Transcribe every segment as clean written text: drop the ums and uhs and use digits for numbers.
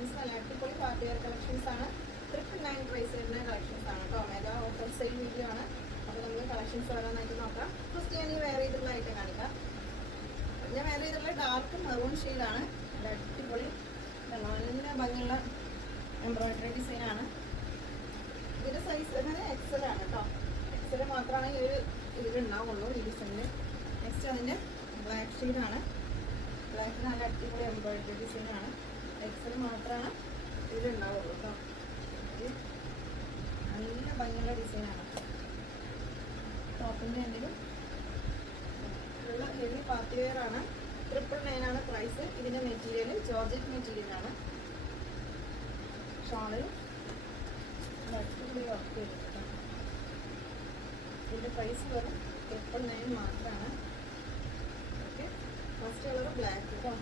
Collections നല്ല അടിപൊളി party wear collections ആണ്. 999 പ്രൈസ് വരുന്ന കളക്ഷൻസ് ആണ് കേട്ടോ. മെഗാ ഓഫർ സെയിൽ വീഡിയോ ആണ്. അപ്പോൾ നമുക്ക് കളക്ഷൻസ് ഓരോന്നായിട്ട് നോക്കാം. ഫസ്റ്റ് ഞാൻ ഈ വെയർ ചെയ്തിട്ടുള്ളതായിട്ട് കാണിക്കാം. ഞാൻ വെയർ ചെയ്തിട്ടുള്ള ഡാർക്ക് മെറൂൺ ഷെയ്ഡാണ്. അടിപൊളി നല്ല ഭംഗിയുള്ള എംബ്രോയിഡറി ഡിസൈനാണ്. ഇതിൻ്റെ സൈസ് അങ്ങനെ എക്സൽ ആണ് കേട്ടോ. എക്സൽ മാത്രമാണ് ഈ ഒരു ഇതിലുണ്ടാവുള്ളൂ ഈ ഡിസൈനിൽ. നെക്സ്റ്റ് അതിൻ്റെ ബ്ലാക്ക് ഷെയ്ഡാണ്. ബ്ലാക്കിന് നല്ല അടിപൊളി എംബ്രോയിഡറി ഡിസൈനാണ്. എക്സൽ മാത്രമാണ് ഇതിലുണ്ടാവുള്ളൂ കേട്ടോ. നല്ല ഭംഗിയുള്ള ഡിസൈനാണ്. ടോപ്പിൻ്റെ എന്തെങ്കിലും ഉള്ള ഹെവി പാർട്ടി വെയർ ആണ്. 999 ആണ് പ്രൈസ്. ഇതിൻ്റെ മെറ്റീരിയൽ ജോർജറ്റ് മെറ്റീരിയലാണ്. ഷാളിൽ അടിപൊളി വർക്ക് ചെയ്തിട്ടുണ്ട്. ഇതിൻ്റെ പ്രൈസ് വെറും 999 മാത്രമാണ്. ഓക്കെ, ഫസ്റ്റ് കളർ ബ്ലാക്ക് കേട്ടോ.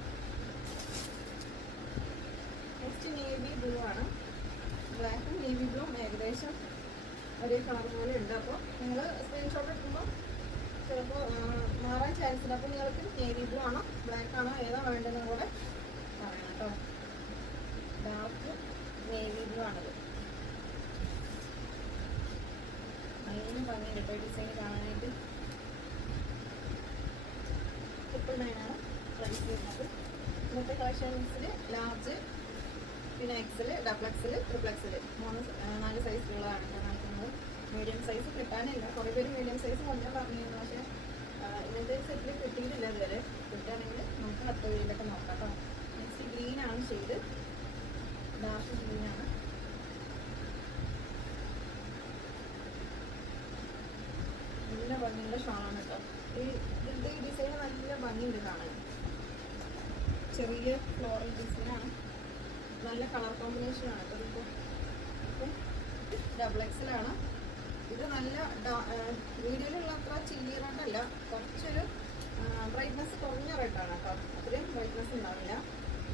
നെക്സ്റ്റ് നേവി ബ്ലൂ ആണ്. ബ്ലാക്കും നേവി ബ്ലൂവും ഏകദേശം ഒരേ കളർ പോലെ ഉണ്ട്. അപ്പോൾ നിങ്ങൾ സ്ക്രീൻഷോട്ട് എടുക്കുമ്പോൾ ചിലപ്പോൾ മാറാൻ ചാൻസ് ഉണ്ട്. അപ്പോൾ നിങ്ങൾക്ക് നേവി ബ്ലൂ ആണോ ബ്ലാക്ക് ആണോ ഏതാണ് വേണ്ടതെന്ന് കൂടെ പറയണം കേട്ടോ. ഡാർക്ക് നേവി ബ്ലൂ ആണത്. നല്ല ഭംഗിയുണ്ട് കേട്ടോ ഡിസൈൻ കാണാനായിട്ട്. 999 ആണ് പ്രൈസ് വരുന്നത്. ഇന്നത്തെ കളക്ഷൻസിൽ ലാർജ്, പിന്നെ XL, double XL, triple XL 4 സൈസുകളാണ് കാണിക്കുന്നത്. മീഡിയം സൈസ് കിട്ടാനില്ല. കുറേ പേര് മീഡിയം സൈസ് കൊണ്ടുവരാൻ പറഞ്ഞിരുന്നു. പക്ഷേ ഇങ്ങനത്തെ സെറ്റിൽ കിട്ടിയിട്ടില്ല ഇതുവരെ. കിട്ടുകയാണെങ്കിൽ നമുക്ക് അടുത്ത വീട്ടിലൊക്കെ നോക്കാം കേട്ടോ. നെക്സ്റ്റ് ഗ്രീനാണ് ഷെയ്ഡ്. ഡാർക്ക് ഗ്രീനാണ്. നല്ല ഭംഗിയുള്ള ഷാളാണ് കേട്ടോ. ഇതിൻ്റെ ഈ ഡിസൈൻ നല്ല ഭംഗിയുണ്ട് കാണാൻ. ചെറിയ ഫ്ലോറൽ ഡിസൈനാണ്. നല്ല കളർ കോമ്പിനേഷനാണ് കേട്ടോ. ഇതിപ്പോൾ ഡബിൾ എക്സലാണ്. ഇത് നല്ല വീഡിയോയിലുള്ള അത്ര ചില്ലി റെഡല്ല, കുറച്ചൊരു ബ്രൈറ്റ്നസ് കുറഞ്ഞ റെഡാണ് കേട്ടോ. അത്രയും ബ്രൈറ്റ്നസ് ഉണ്ടാവില്ല.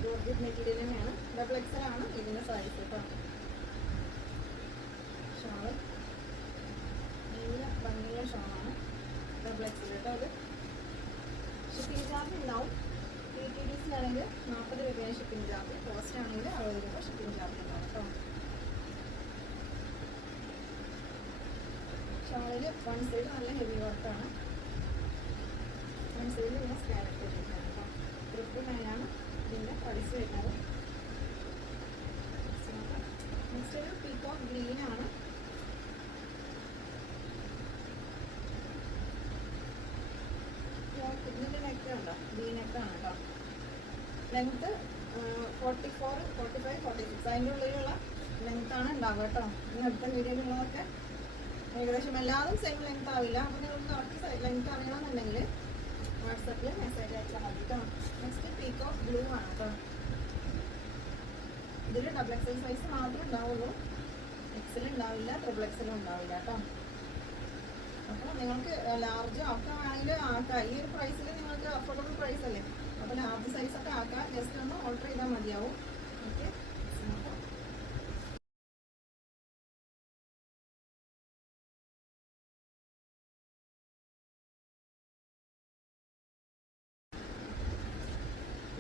ജോർജറ്റ് മെറ്റീരിയൽ തന്നെയാണ്. ഡബിൾ എക്സലാണ് ഇതിൻ്റെ സൈസ് കേട്ടോ. ഷാള് നല്ല ഭംഗിയുള്ള ഷാളാണ്. ഡബിൾ എക്സൽ കേട്ടോ. അത് ഷിപ്പിംഗ് ചാർജ് ഉണ്ടാവും. TTDസിലാണെങ്കിൽ 40 രൂപയാണ് ഷിപ്പിംഗ് ചാർജ്. കോസ്റ്റ് ആണെങ്കിൽ 60 രൂപ ഷിപ്പിംഗ് ചാർജ് ഉണ്ടാവും കേട്ടോ. ഷാളിൽ വൺ സൈഡ് നല്ല ഹെവി വർക്കാണ്. വൺ സൈഡിൽ ഇങ്ങനെ സ്കാലപ്പ് ചെയ്തിട്ടാണ് കേട്ടോ. 999 ആണ് ഇതിൻ്റെ പ്രൈസ് വരുന്നത്. നെക്സ്റ്റ് ഒരു പീകോക്ക് ഗ്രീനാണ്. ഇതിൻ്റെ നെക്ക് ഉണ്ടോ? ഗ്രീൻ നെക്കാണ് കേട്ടോ. ലെങ്ത്ത് 44, 45, 46 അതിൻ്റെ ഉള്ളിലുള്ള ലെങ്ത്താണ് ഉണ്ടാവുക കേട്ടോ. ഇനി അടുത്ത വീഡിയോയിലുള്ളതൊക്കെ ഏകദേശം എല്ലാതും സെയിം ലെങ്ത് ആവില്ല. അപ്പോൾ നിങ്ങൾക്ക് കറക്റ്റ് ലെങ്ത് അറിയണമെന്നുണ്ടെങ്കിൽ വാട്സാപ്പിൽ മെസ്സേജ് അയച്ചാൽ മതി കേട്ടോ. നെക്സ്റ്റ് പീകോക്ക് ബ്ലൂ ആണ് കേട്ടോ. ഇതിൽ ഡബിൾ എക്സൽ സൈസ് മാത്രമേ ഉണ്ടാവുള്ളൂ. എക്സൽ ഉണ്ടാവില്ല, ട്രിപ്പിൾ എക്സലും ഉണ്ടാവില്ല കേട്ടോ. അപ്പോൾ നിങ്ങൾക്ക് ലാർജ് ഒക്കെ വേണമെങ്കിൽ ആക്കാം. ഈ ഒരു പ്രൈസിൽ നിങ്ങൾക്ക് അഫോർഡബിൾ പ്രൈസ് അല്ലേ. അപ്പോൾ ലാർജ് സൈസൊക്കെ ആക്കാം. ജസ്റ്റ് ഒന്ന് ഓർഡർ ചെയ്താൽ മതിയാവും. ഓക്കെ,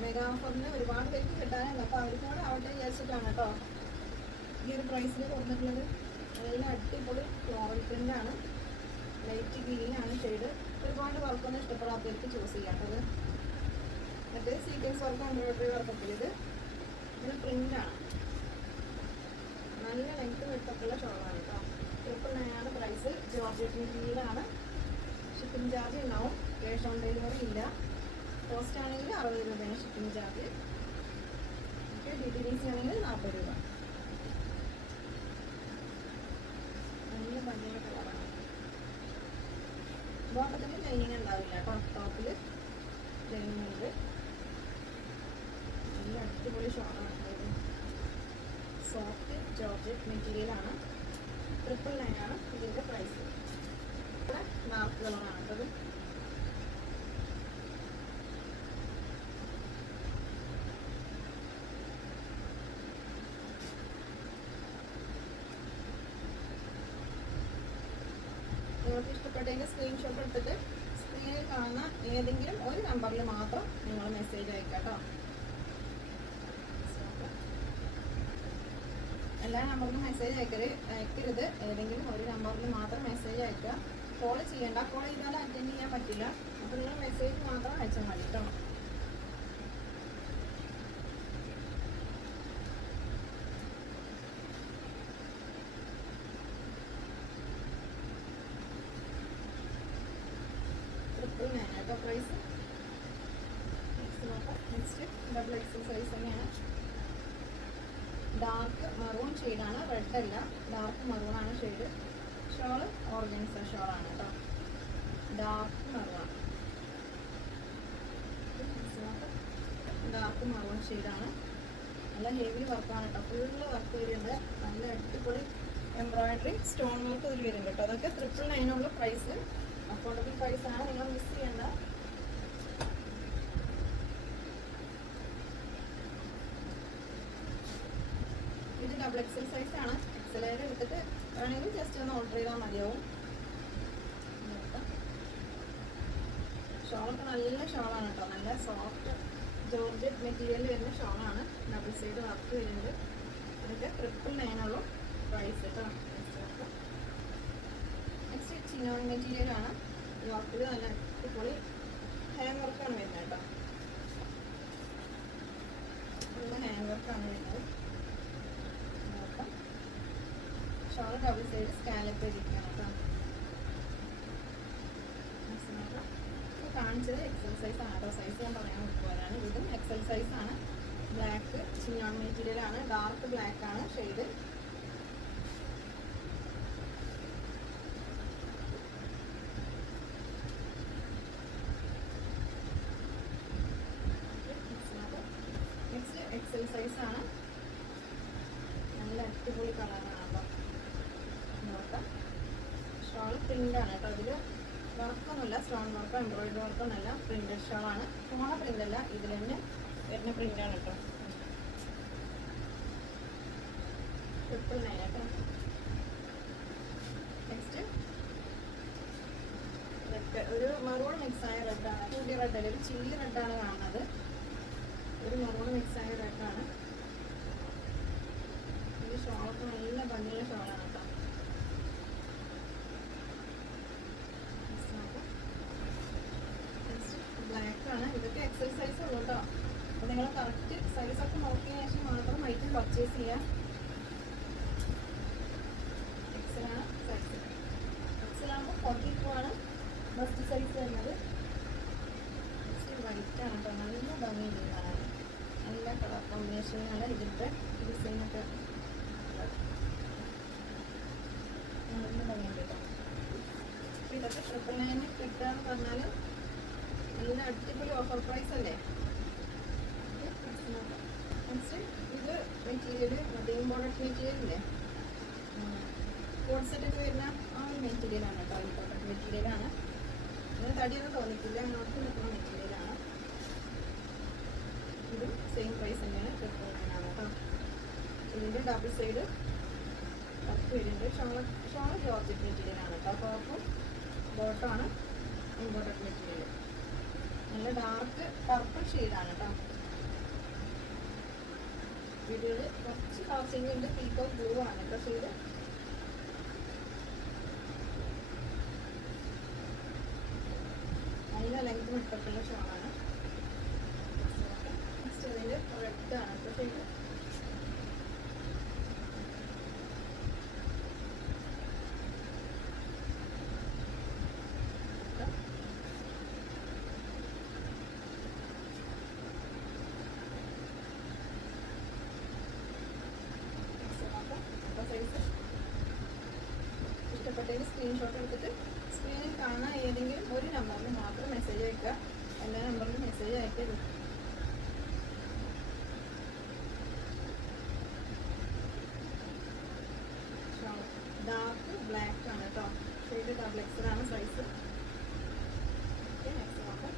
മെഗാ ഓഫറിന് ഒരുപാട് പേർക്ക് കിട്ടാനുണ്ട്. അപ്പോൾ അവർക്ക് കൂടെ ആവട്ടെ വിചാരിച്ചിട്ടാണ് കേട്ടോ ഈ ഒരു പ്രൈസിൽ കൊടുത്തിട്ടുള്ളത്. നല്ല അടിപൊളി ഫ്ലോറൽ പ്രിൻ്റാണ്. ലൈറ്റ് ഗ്രീനാണ് ഷെയ്ഡ്. ഒരുപാട് വർക്കൊന്നും ഇഷ്ടപ്പെടാത്തവർക്ക് ചൂസ് ചെയ്യാത്തത്. മറ്റേ സീക്വൻസ് വർക്ക്, എംബ്രോയിഡറി വർക്കൊക്കെ ഇത് പ്രിൻ്റാണ്. നല്ല ലെങ്ത്ത് വെട്ടൊക്കെയുള്ള ഷോളാണ് കേട്ടോ. 999 ആണ് പ്രൈസ്. ജോർജറ്റ് മെറ്റീരിയലാണ്. ഷിപ്പിംഗ് ചാർജ് ഉണ്ടാവും. ക്യാഷ് ഓൺ ഡെലിവറി ഇല്ല. കോസ്റ്റ് ആണെങ്കിൽ 60 രൂപയാണ് ഷിപ്പിംഗ് ചാർജ്. ഓക്കെ, DTDC ആണെങ്കിൽ 40 രൂപ. നല്ല ഭംഗിയുള്ള കളറാണ്. ബോട്ടത്തിൽ ലൈനിങ് ഉണ്ടാവില്ല കേട്ടോ. ടോപ്പിൽ ലൈനിങ് ഉണ്ട്. നല്ല അടിപൊളി ഷോളാണ്. സോഫ്റ്റ് ജോർജറ്റ് മെറ്റീരിയലാണ്. 999 ആണ് ഇതിൻ്റെ പ്രൈസ്. ഡാർക്ക് കളറാണ് കേട്ടത്. നിങ്ങൾക്ക് ഇഷ്ടപ്പെട്ടതിൻ്റെ സ്ക്രീൻഷോട്ട് എടുത്തിട്ട് സ്ക്രീനിൽ കാണുന്ന ഏതെങ്കിലും ഒരു നമ്പറിൽ മാത്രം നിങ്ങൾ മെസ്സേജ് അയക്കാം കേട്ടോ. എല്ലാ നമ്പറിലും മെസ്സേജ് അയക്കരുത്. ഏതെങ്കിലും ഒരു നമ്പറിൽ മാത്രം മെസ്സേജ് അയക്കുക. കോൾ ചെയ്യേണ്ട. കോൾ ചെയ്താൽ അറ്റൻഡ് ചെയ്യാൻ പറ്റില്ല. അപ്പോൾ നിങ്ങൾ മെസ്സേജ് മാത്രം അയച്ചാൽ മതി കേട്ടോ. കേട്ടോ പ്രൈസ്. നെക്സ്റ്റ് നോക്കാം. നെക്സ്റ്റ് ഡബിൾ എക്സൽ സൈസ് തന്നെയാണ്. ഡാർക്ക് മറൂൺ ഷെയ്ഡാണ്, റെഡ് അല്ല, ഡാർക്ക് മറൂൺ ആണ് ഷെയ്ഡ്. ഷോള് ഓർഗൻസ ഷോളാണ് കേട്ടോ, ഡാർക്ക് മറൂൺ. ഡാർക്ക് മറൂൺ ഷെയ്ഡാണ്. നല്ല ഹെവി വർക്കാണ് കേട്ടോ, ഫുള്ള് വർക്ക് വരുന്നുണ്ട്. നല്ല അടിപൊളി എംബ്രോയിഡറി സ്റ്റോൺ വർക്ക് ഇതിൽ വരും കേട്ടോ. അതൊക്കെ 999 പ്രൈസ്. അഫോർഡബിൾ പ്രൈസാണ്, നിങ്ങൾ മിസ് ചെയ്യേണ്ട. ഇത് ഡബിൾ എക്സൽ സൈസ് ആണ്. എക്സൽ എടുത്തിട്ട് വേണമെങ്കിൽ ജസ്റ്റ് ഒന്ന് ഓർഡർ ചെയ്താൽ മതിയാവും. ഷോളൊക്കെ നല്ല ഷോളാണ് കേട്ടോ, നല്ല സോഫ്റ്റ് ജോർജറ്റ് മെറ്റീരിയൽ വരുന്ന ഷോളാണ്. ഡബിൾ സൈഡ് വർക്ക് വരുന്നുണ്ട്. ഇതൊക്കെ 999 പ്രൈസ് കേട്ടോ. നെക്സ്റ്റ് ചിനോൺ മെറ്റീരിയൽ ആണ്. വർക്കിൽ നല്ല അടിപൊളി ഹാൻഡ് വർക്കാണ് വരുന്നത് കേട്ടോ. നല്ല ഹാൻഡ് വർക്കാണ് വരുന്നത്. ഷോൾ ഡബിൾ സൈഡ് സ്കാലപ്പ് ചെയ്തിരിക്കുകയാണ് കേട്ടോ. കാണിച്ചത് എക്സൽ സൈസ് ആണ് കേട്ടോ. സൈസ് ഞാൻ പറയാൻ വിട്ടുപോലാണ്. ഇതും എക്സൽ സൈസ് ആണ്. ബ്ലാക്ക് ചിനോൺ മെറ്റീരിയൽ ആണ്, ഡാർക്ക് ബ്ലാക്ക് ആണ് ഷെയ്ഡ്. നെക്സ്റ്റ് എക്സൽ സൈസ് ആണ്. നല്ല അടിപൊളി കളറാണ് കേട്ടോ. നോക്കാം. ഷോൾ പ്രിന്റ് ആണ് കേട്ടോ. ഇതിൽ വർക്കൊന്നുമില്ല, സ്റ്റോൺ വർക്കോ എംബ്രോയിഡറി വർക്കോ എന്നല്ല, പ്രിന്റഡ് ഷോളാണ്. ഫോണ പ്രിന്റ് അല്ല, ഇതിൽ തന്നെ വരുന്ന പ്രിന്റാണ് കേട്ടോ. 999 കേട്ടോ. നെക്സ്റ്റ് റെഡ്, ഒരു മറൂൺ മിക്സായ റെഡാണ്. കൂടിയ റെഡ് അല്ല, ഒരു ചില്ലി റെഡാണ് കാണുന്നത്. ഒരു മറൂൺ മിക്സായ റെഡാണ്. ഈ ഷോളൊക്കെ നല്ല ഭംഗിയുള്ള ഷോളാണ് കേട്ടോ. ബ്ലാക്ക് ആണ്. ഇതൊക്കെ എക്സൽ സൈസ് ഉള്ളൂ കേട്ടോ. അപ്പോൾ നിങ്ങൾ കറക്റ്റ് സൈസൊക്കെ നോക്കിയതിന് ശേഷം മാത്രം ഐറ്റം പർച്ചേസ് ചെയ്യാം. എക്സലാണ് സൈസ്. എക്സലാകുമ്പോൾ 42 ആണ് ബസ്റ്റ് സൈസ് വരുന്നത്. വൈറ്റ് ആണ് കേട്ടോ. നല്ല ഭംഗിയുണ്ട് കാണാൻ. നല്ല കളർ കോമ്പിനേഷനാണ്. ഇതിൻ്റെ ഡിസൈനൊക്കെ നല്ല ഭംഗിയുണ്ട് കേട്ടോ. അപ്പോൾ ഇതൊക്കെ 999 കിട്ടുകയെന്ന് പറഞ്ഞാൽ നല്ല അടിപൊളി ഓഫർ പ്രൈസ് അല്ലേ. നെക്സ്റ്റ് ഇത് മെറ്റീരിയൽ മറ്റേ ഇമ്പോർട്ടൻറ്റ് മെറ്റീരിയൽ ഇല്ലേ, കോഡ് സെറ്റൊക്കെ വരുന്ന ആ ഒരു മെറ്റീരിയലാണ് കേട്ടോ. ഇമ്പോർട്ടൻറ്റ് മെറ്റീരിയലാണ്. അങ്ങനെ തടിയൊന്നും തോന്നിക്കില്ല, അങ്ങോട്ട് നിൽക്കുന്ന മെറ്റീരിയലാണ്. ഇതും സെയിം പ്രൈസ് തന്നെയാണ്, 999 കേട്ടോ. ഇതിൻ്റെ ഡബിൾ സൈഡ് വർക്ക് വരുന്നുണ്ട്. ഷോള് ജോർജറ്റ് മെറ്റീരിയലാണ് കേട്ടോ. ടോപ്പും ബോട്ടമാണ് ഇമ്പോർട്ടൻറ്റ് മെറ്റീരിയൽ. നല്ല ഡാർക്ക് പർപ്പിൾ ഷെയ്ഡാണ് കേട്ടോ. വീഡിയോയിൽ കുറച്ച് കളർ ചേഞ്ച് ഉണ്ട്. പീക്കോക്ക് ബ്ലൂ ആണ് കേട്ടോ ഷെയ്ഡ്. നല്ല ലെങ്ത് വിട്ടൊക്കെയുള്ള ഷോളാണ്. നെക്സ്റ്റ് അതിൻ്റെ റെഡ് ആണ് കേട്ടോ ഷെയ്ഡ്. ഇഷ്ടപ്പെട്ടതിന് സ്ക്രീൻഷോട്ട് എടുത്തിട്ട് സ്ക്രീനിൽ കാണാൻ ഏതെങ്കിലും ഒരു നമ്പറിൽ മാത്രം മെസ്സേജ് അയക്കുക. എല്ലാ നമ്പറിലും മെസ്സേജ് അയക്കരുത്. ഡാർക്ക് ബ്ലാക്ക് ആണ് കേട്ടോ. ഷെയ്ഡ് ഡബിൾ എക്സൽ ആണ് സൈസ്. നെക്സ്റ്റ് നോക്കാം.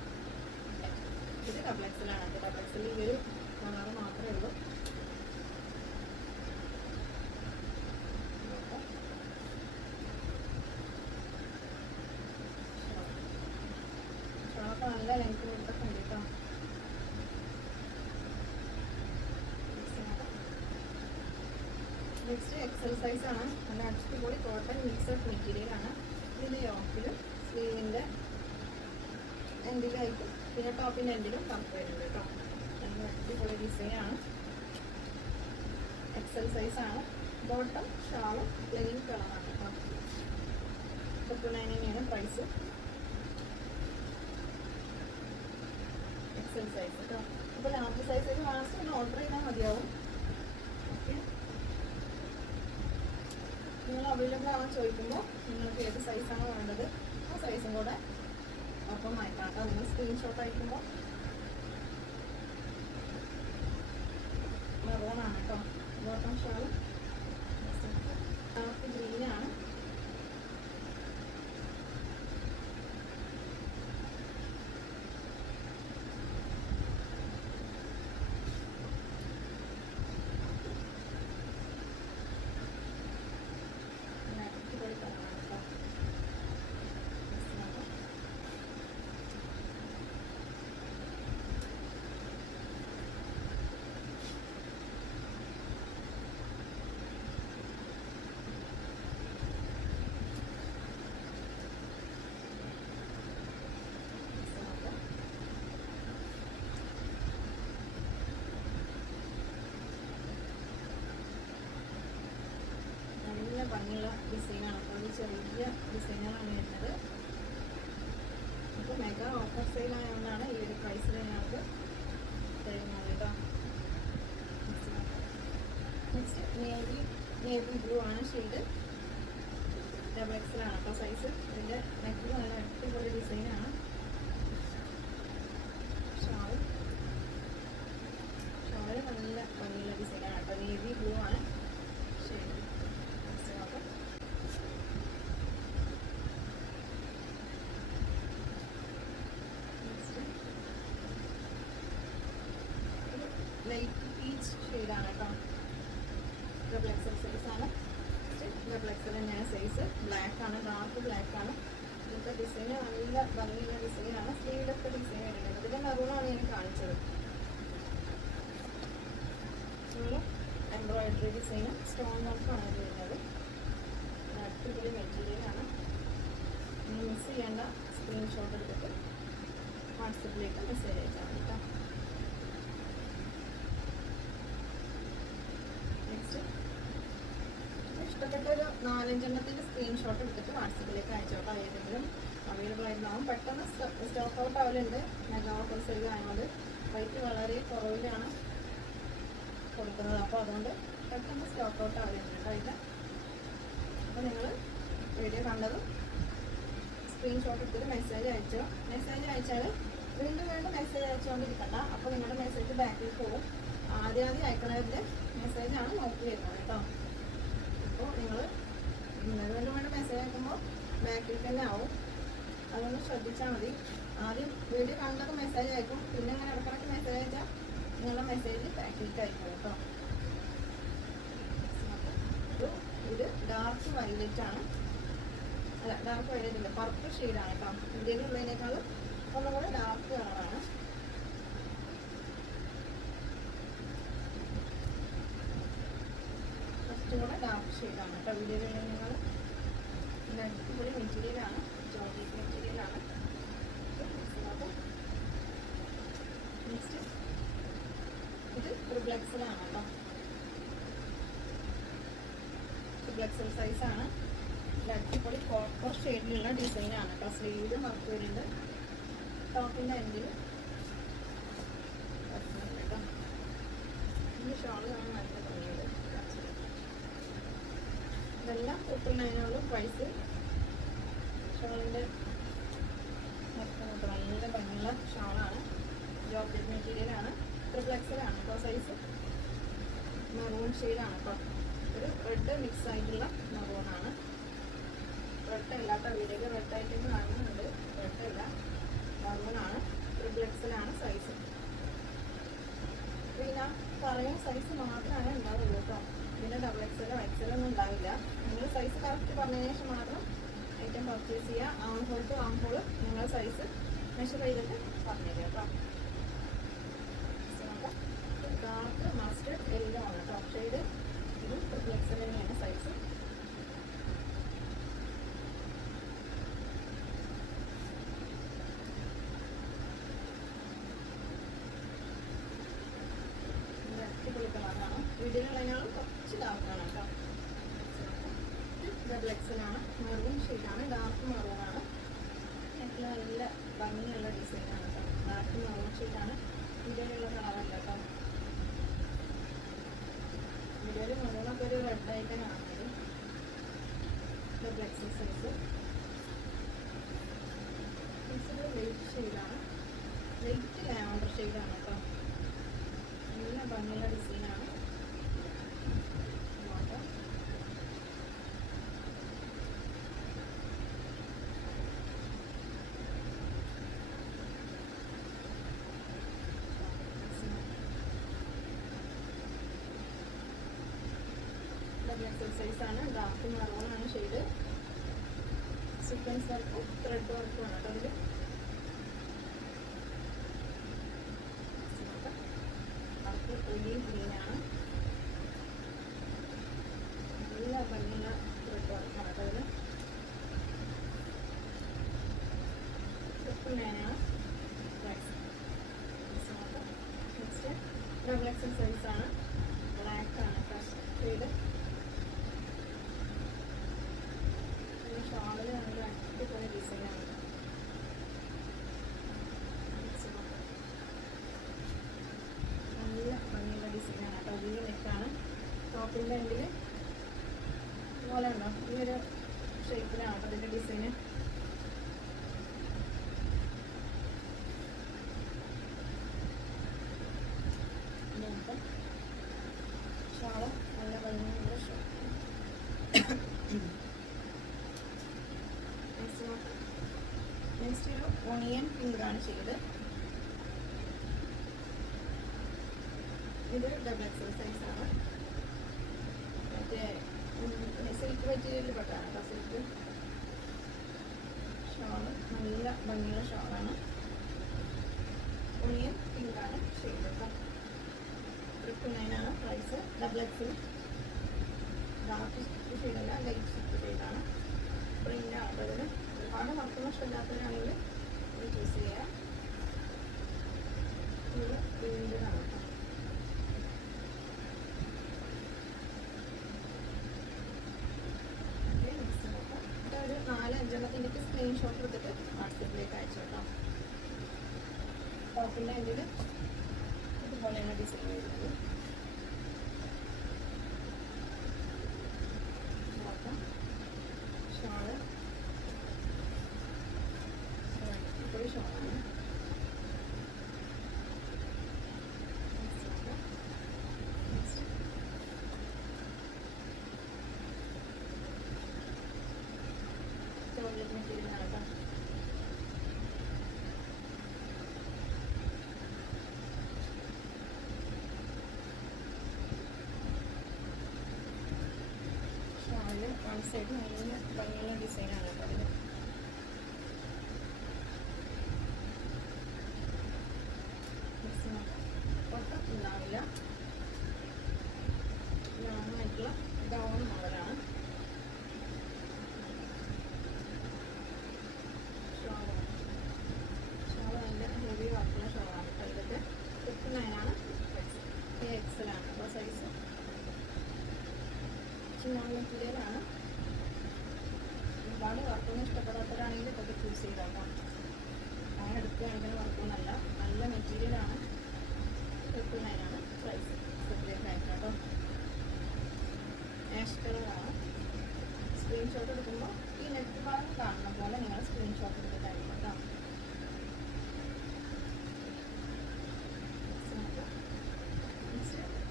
ഇത് ഡബിൾ എക്സൽ ആണ് കേട്ടോ. ഡബിൾ എക്സൽ ഈ ഒരു കളർ മാത്രമേ ഉള്ളൂ. നല്ല ലെങ്ത് കൊടുത്തൊക്കെ ഉണ്ട് കേട്ടോ. നെക്സ്റ്റ് എക്സൽ സൈസ് ആണ്. നല്ല അടിപൊളി കോട്ടൺ മിക്സഡ് മെറ്റീരിയൽ ആണ്. ഇതിൻ്റെ യോക്കിലും സ്ലീവിൻ്റെ എൻഡിലായിട്ട് പിന്നെ ടോപ്പിൻ്റെ എൻഡിലും വർക്ക് വരുന്നുണ്ട് കേട്ടോ. നല്ല അടിപൊളി ഡിസൈനാണ്. എക്സൽ സൈസ് ആണ്. ബോട്ടം ഷാളും പ്ലെയിൻ കളറാണ് കേട്ടോ. 999 പ്രൈസ്. എക്സൽ സൈസ് കേട്ടോ. അപ്പോൾ ലാർജ് സൈസിൽ വാങ്ങിച്ച് ഒന്ന് ഓർഡർ ചെയ്താൽ മതിയാവും. ഓക്കെ, നിങ്ങൾ അവൈലബിൾ ആവാൻ ചോദിക്കുമ്പോൾ നിങ്ങൾക്ക് ഏത് സൈസാണോ വേണ്ടത് ആ സൈസും കൂടെ ഒപ്പം അയക്കാം കേട്ടോ. നിങ്ങൾ സ്ക്രീൻഷോട്ട് അയക്കുമ്പോൾ മെറൂണാണ് കേട്ടോ. ബോട്ടം ഷാളും ഡാർക്ക് ഗ്രീനാണ്. ഭംഗിയുള്ള ഡിസൈനാണ്. അപ്പോൾ ചെറിയ ഡിസൈനുകളാണ് വരുന്നത്. അപ്പോൾ മെഗാ ഓഫർ സെയിൽ ആയതുകൊണ്ടാണ് ഈ ഒരു പ്രൈസിൽ ഞങ്ങൾക്ക് തരുന്നത് കേട്ടോ. നെക്സ്റ്റ് നേവി ബ്ലൂ ആണ് ഷെയ്ഡ്. ഡബിൾ എക്സലാണ് കേട്ടോ സൈസ്. ഇതിൻ്റെ നെക്കിൽ നല്ല അടിപൊളി ഡിസൈനാണ്. ഷാള് നല്ല ഭംഗിയുള്ള ഡിസൈനാണ് കേട്ടോ. നേവി ബ്ലൂ ആണ് ഷെയ്ഡ്. ലൈറ്റ് പീച്ച് ഷെയ്ഡാണ് കേട്ടോ. ഡബിൾ എക്സൽ സൈസാണ്. ഡബിൾ എക്സൽ തന്നെയാണ് സൈസ്. ബ്ലാക്ക് ആണ്, ഡാർക്ക് ബ്ലാക്ക് ആണ്. ഇന്നത്തെ ഡിസൈൻ നല്ല ഭംഗിയുള്ള ഡിസൈനാണ്. സ്ലീവിലൊക്കെ ഡിസൈൻ വരുന്നത്. ഇതിൻ്റെ മെറൂണാണ് ഞാൻ കാണിച്ചത്. എംബ്രോയിഡറി ഡിസൈനും സ്റ്റോൺ വർക്കാണ് ഇത് വരുന്നത്. അടിപൊളി മെറ്റീരിയലാണ്. നിങ്ങൾ മിസ് ചെയ്യേണ്ട. സ്ക്രീൻഷോട്ട് എടുത്തിട്ട് വാട്സപ്പിലേക്ക് മെസ്സേജ് അയക്കാം കേട്ടോ. ഇഷ്ടപ്പെട്ട ഒരു 4-5 സ്ക്രീൻഷോട്ട് എടുത്തിട്ട് വാട്സപ്പിലേക്ക് അയച്ചോട്ടോ. ഏതെങ്കിലും അവൈലബിൾ ആയിരുന്നാവും. പെട്ടെന്ന് സ്റ്റോക്ക് ഔട്ട് ആവലുണ്ട്. മെഗാ ഓഫർ സെയിൽ ആയതുകൊണ്ട് റേറ്റ് വളരെ കുറവിലാണ് കൊടുക്കുന്നത്. അപ്പോൾ അതുകൊണ്ട് പെട്ടെന്ന് സ്റ്റോക്ക് ഔട്ട് ആവലുണ്ട് കേട്ടോ ഇത്. അപ്പോൾ നിങ്ങൾ വീഡിയോ കണ്ടതും സ്ക്രീൻഷോട്ട് എടുത്തിട്ട് മെസ്സേജ് അയച്ചോ. മെസ്സേജ് അയച്ചാൽ വീണ്ടും മെസ്സേജ് അയച്ചുകൊണ്ടിരിക്കണ്ട. അപ്പോൾ നിങ്ങളുടെ മെസ്സേജ് ബാക്കിൽ പോകും. ആദ്യം അയക്കണവരുടെ മെസ്സേജാണ് നോക്കി വരുന്നത് കേട്ടോ. അപ്പോൾ നിങ്ങൾ വീണ്ടും മെസ്സേജ് അയക്കുമ്പോൾ ബാക്കിൽ തന്നെ ആവും. അതൊന്ന് ശ്രദ്ധിച്ചാൽ മതി. ആദ്യം വീഡിയോ കണ്ടത് മെസ്സേജ് അയക്കും. പിന്നെ അങ്ങനെ ഇടക്കിടക്ക് മെസ്സേജ് അയച്ചാൽ നിങ്ങളുടെ മെസ്സേജ് ബാക്കിലേക്ക് അയക്കും കേട്ടോ. ഇത് ഡാർക്ക് വയലറ്റ് ആണ്. അല്ല, ഡാർക്ക് വയലറ്റ് ഇല്ല, പർപ്പിൾ ഷെയ്ഡാണ് കേട്ടോ. ഇന്ത്യയിൽ ഉള്ളതിനേക്കാളും ഒന്നും കൂടെ ഡാർക്ക് കളറാണ്. കുറച്ചും കൂടെ ഡാർക്ക് ഷെയ്ഡാണ് കേട്ടോ. വീഡിയോയിലുള്ള നിങ്ങൾ അടിപൊളി മെറ്റീരിയലാണ്. ജോർജറ്റ് മെറ്റീരിയലാണ്. നെക്സ്റ്റ് ഇത് ട്രിപ്ലെക്സിലാണ് കേട്ടോ. ട്രിപ്ലെക്സൽ സൈസാണ്. അടിപൊളി കോപ്പർ ഷെയ്ഡിലുള്ള ഡിസൈനാണ് കേട്ടോ. സ്ലീവിലും വർക്ക് വരുന്നുണ്ട്. ടോപ്പിൻ്റെ എൻഡിൽ കേട്ടോ. ഈ ഷോള് കാണാൻ നല്ല ഭംഗിയുണ്ട്. ഇതെല്ലാം 999 പ്രൈസ്. ഷോളിൻ്റെ നല്ല ഭംഗിയുള്ള ഷോളാണ്. ജോർജറ്റ് മെറ്റീരിയലാണ്. ട്രിപ്ലെക്സിലാണ് കേട്ടോ സൈസ്. മെറൂൺ ഷെയ്ഡാണ് കേട്ടോ. ഒരു റെഡ് മിക്സ് ആയിട്ടുള്ള മെറൂണാണ്. റെഡ് അല്ലാത്ത വീഡിയോയിൽ റെഡ് ആയിട്ട് കാണുന്നുണ്ട്. റെഡ് അല്ല, മെറൂണാണ്. ട്രിപ്ലെക്സിലാണ് സൈസ്. പിന്നെ പറയുന്ന സൈസ് മാത്രമാണ് ഉണ്ടാവുള്ളൂ കേട്ടോ. ഇതിൻ്റെ ഡബിൾ എക്സലോ എക്സലൊന്നും ഉണ്ടാവില്ല. നിങ്ങൾ സൈസ് കറക്റ്റ് പറഞ്ഞതിന് ശേഷം മാത്രം ഐറ്റം പർച്ചേസ് ചെയ്യുക. Armhole to armhole നിങ്ങൾ സൈസ് മെഷർ ചെയ്തിട്ട് പറഞ്ഞു തരിക കേട്ടോ. ഡാർക്ക് മസ്റ്റർഡ് യെല്ലോ ആണ് കേട്ടോ ഷെയ്ഡ്. ഇതും ട്രിപ്ലെക്സിൽ വീഡിയോയിലുള്ളതിനാളും കുറച്ച് ഡാർക്കാണ് കേട്ടോ. ഡബിൾ എക്സലാണ്, മെറൂൺ ഷെയ്ഡാണ്, ഡാർക്ക് മെറൂണാണ്. നല്ല ഭംഗിയുള്ള ഡിസൈനാണ് കേട്ടോ. ഡാർക്ക് മെറൂൺ ഷെയ്ഡാണ്. വീഡിയോയിലുള്ള കളറല്ല കേട്ടോ. വീഡിയോയിൽ മെറൂണൊക്കെ ഒരു റെഡായിട്ട് കാണുന്നത്. Double XL size. ലൈറ്റ് ഷെയ്ഡാണ്, ലൈറ്റ് ലാവണ്ടർ ഷെയ്ഡാണ് കേട്ടോ. നല്ല ഭംഗിയുള്ള ഡിസൈനാണ്. സൈസാണ്. ഡാർക്ക് മെറൂണാണ് ഷെയ്ഡ്. സീക്വൻസ് വർക്കും ത്രെഡ് വർക്കും ആണ് കേട്ടോ അതിൽ. അവർക്ക് ഒലീവ് ഗ്രീനാണ്. നല്ല ഭംഗിയുള്ള ത്രെഡ് വർക്കാണ് കേട്ടോ അതിൽ. ട്രിപ്പിൾ 9 നെക്സ്റ്റ് ഡബിൾ എക്സൽ സൈസാണ്. ബ്ലാക്ക് ആണ് കേട്ടോ ഷെയ്ഡ്. ഷാളിൽ നല്ല അടിപൊളി ഡിസൈനാണ്. നല്ല ഭംഗിയുള്ള ഡിസൈനാണ് കേട്ടോ. വലിയ നെക്കാണ്. ടോപ്പിൻ്റെ എൻഡിൽ പോലെ ഉണ്ടോ ഈ ഒരു ഷേപ്പിലാണ് കേട്ടോ അതിൻ്റെ ഡിസൈന്. ഷാളും നല്ല ഭംഗിയുള്ള ഷാൾ. നെക്സ്റ്റ് ഒരു ഓണിയൻ പിങ്കാണ് ചെയ്ത്. ഇത് ഡബിൾ എക്സൽ സൈസാണ്. മറ്റേ സിൽക്ക് മെറ്റീരിയലിൽ പെട്ടാണ് കേട്ടോ. സിൽക്ക് ഷാള് നല്ല ഭംഗിയുള്ള ഷാളാണ്. ഓണിയൻ പിങ്കാണ് ചെയ്ത് കേട്ടോ. 999 ആണ് പ്രൈസ്. ഡബിൾ എക്സൽ ഡാർക്ക് ഷെയ്ഡല്ല, ലൈറ്റ് ഷെയ്ഡാണ്. പ്രിൻ്റ് ആണ് അതിൽ. ഒരുപാട് വർക്ക് ഇഷ്ടമില്ലാത്തവരാണെങ്കിൽ ഇത് ചൂസ് ചെയ്യാം. ഇത് പ്രിൻ്റഡാണ് കേട്ടോ. നെക്സ്റ്റ് നോക്കാം. ഒരു 4-5 സ്ക്രീൻഷോട്ട് എടുത്തിട്ട് വാട്സപ്പിലേക്ക് അയച്ചു കേട്ടോ. ടോപ്പിൻ്റെ എൻഡിൽ ഇതുപോലെയാണ് ഡിസൈൻ വരുന്നത്. ഷാള് ഒരു ഷാളാണ്. ജോർജറ്റ് മെറ്റീരിയലാണ് കേട്ടോ. ഷാളിൽ വൺ സൈഡ് നല്ല ഭംഗിയുള്ള ഡിസൈനാണ് കേട്ടോ അതിൽ. പൊട്ടം ഉണ്ടാവില്ല. ലോങ്ങായിട്ടുള്ള ഗൗൺ മോഡലാണ്. ഷാള് നല്ല ഹെവി വർക്കുള്ള ഷാളാണ് കേട്ടോ. ഇതൊക്കെ 999 ആണ്. എക്സലാണ് അപ്പോൾ സൈസ്. ചിന്നാൻ മെറ്റീരിയലാണ്. ഒരുപാട് വർക്കൊന്നും ഇഷ്ടപ്പെടാത്തവരാണെങ്കിൽ ഇതൊക്കെ ചൂസ് ചെയ്താൽ അങ്ങനെ എടുക്കുകയാണെങ്കിൽ വർക്കൊന്നല്ല. നല്ല മെറ്റീരിയലാണ്. 999 ആണ് പ്രൈസ്. സെപ്പറേറ്റ് ആയിട്ട് കേട്ടോ. ആഷ് കളറാണ്. സ്ക്രീൻഷോട്ട് എടുക്കുമ്പോൾ ഈ നെറ്റ് ഭാഗം കാണുന്ന പോലെ നിങ്ങൾ സ്ക്രീൻഷോട്ട് എടുത്തിട്ടായിരിക്കും കേട്ടോ.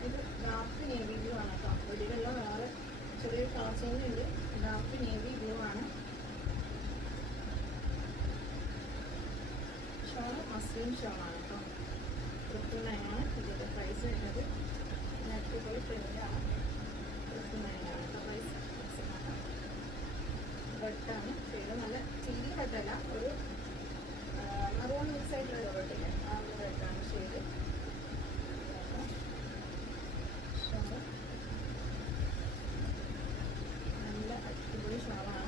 ഇത് ഡാർക്ക് നേവി ബ്ലൂ ആണ് കേട്ടോ. ഇതിലുള്ള വേറെ ചെറിയൊരു കളർ ചേഞ്ച് ഉണ്ട്. ഡാർക്ക് നേവി ബ്ലൂ ആണ്. ഷോൾ മസ്ലിൻ ഷോളാണ് കേട്ടോ. 999 ആണ് ഇതിൻ്റെ പ്രൈസ് വരുന്നത്. നെറ്റ് പോയി പ്രിൻ്റാണ്. 999 ആണ് കേട്ടോ പ്രൈസ്. റെഡാണ് ഷെയ്ഡ്. നല്ല ചില്ലി റെഡല്ല, ഒരു മറൂൺ മിക്സ് ആയിട്ടുള്ള റെഡില്ലേ, ആ ഒരു റെഡാണ് ഷെയ്ഡ്. നല്ല അടിപൊളി ഷോളാണ്.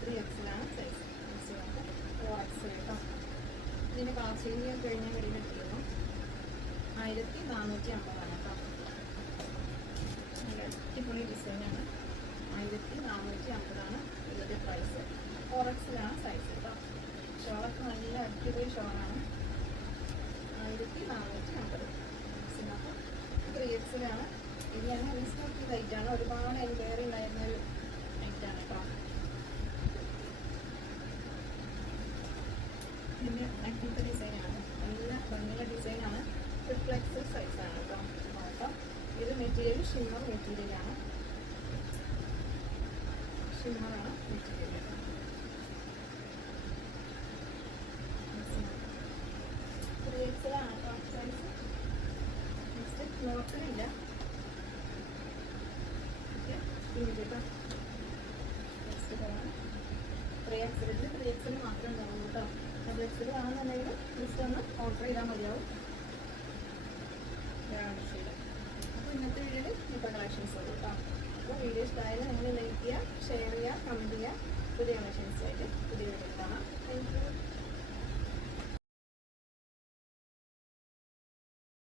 3XL ആണ് സൈസ്. 4XL കേട്ടോ. ഇതിൻ്റെ കളർ ചേഞ്ച് കഴിഞ്ഞ വെടിമെറ്റിയിരുന്നു. 1450 ആണ് കേട്ടോ. നല്ല അടിപൊളി ഡിസൈനാണ്. 1450 ഇതിൻ്റെ പ്രൈസ്. 4Xലാണ് സൈസ് കേട്ടോ. ഷോളൊക്കെ നല്ല അടിപൊളി ഷോളാണ്. 1450. 3Xലാണ്. ഇത് ഞാൻ ഇൻസ്റ്റോക്ക് ചെയ്ത ഐറ്റാണ്. ഒരുപാട് എൻക്വയറി ഉണ്ടായിരുന്നൊരു ഐറ്റാണ് കേട്ടോ. പിന്നെ അടിപൊളി ഡിസൈനാണ്. നല്ല ഭംഗിയുള്ള ഡിസൈനാണ്. ട്രിപ്ലെക്സ് സൈസാണ് കേട്ടോ. നോക്കാം. ഇത് മെറ്റീരിയൽ ഷിമ്മർ മെറ്റീരിയലാണ്. ഷിമ്മറാണ് മെറ്റീരിയൽ. 3Xലാണ് കേട്ടോ സൈസ്. നെക്സ്റ്റ് നോർത്തിനില്ല. കേട്ടോ. നെക്സ്റ്റ് കളറാണ് 3X. 3Xൽ മാത്രം ഉണ്ടാവും കേട്ടോ. ഡബിൾ എക്സിൽ ആണെന്നുണ്ടെങ്കിൽ ജസ്റ്റ് ഒന്ന് ഓർഡർ ചെയ്താൽ മതിയാവും. അപ്പോൾ ഇന്നത്തെ വീഡിയോയിൽ ഇപ്പോൾ കളക്ഷൻസ് ഉള്ളൂ കേട്ടോ. അപ്പോൾ വീഡിയോ ഇഷ്ടമായാലും നിങ്ങൾ ലൈക്ക് ചെയ്യുക, ഷെയർ ചെയ്യുക, കമൻറ്റ് ചെയ്യുക. പുതിയ കളക്ഷൻസായിട്ട് പുതിയ വീഡിയോ കാണാം.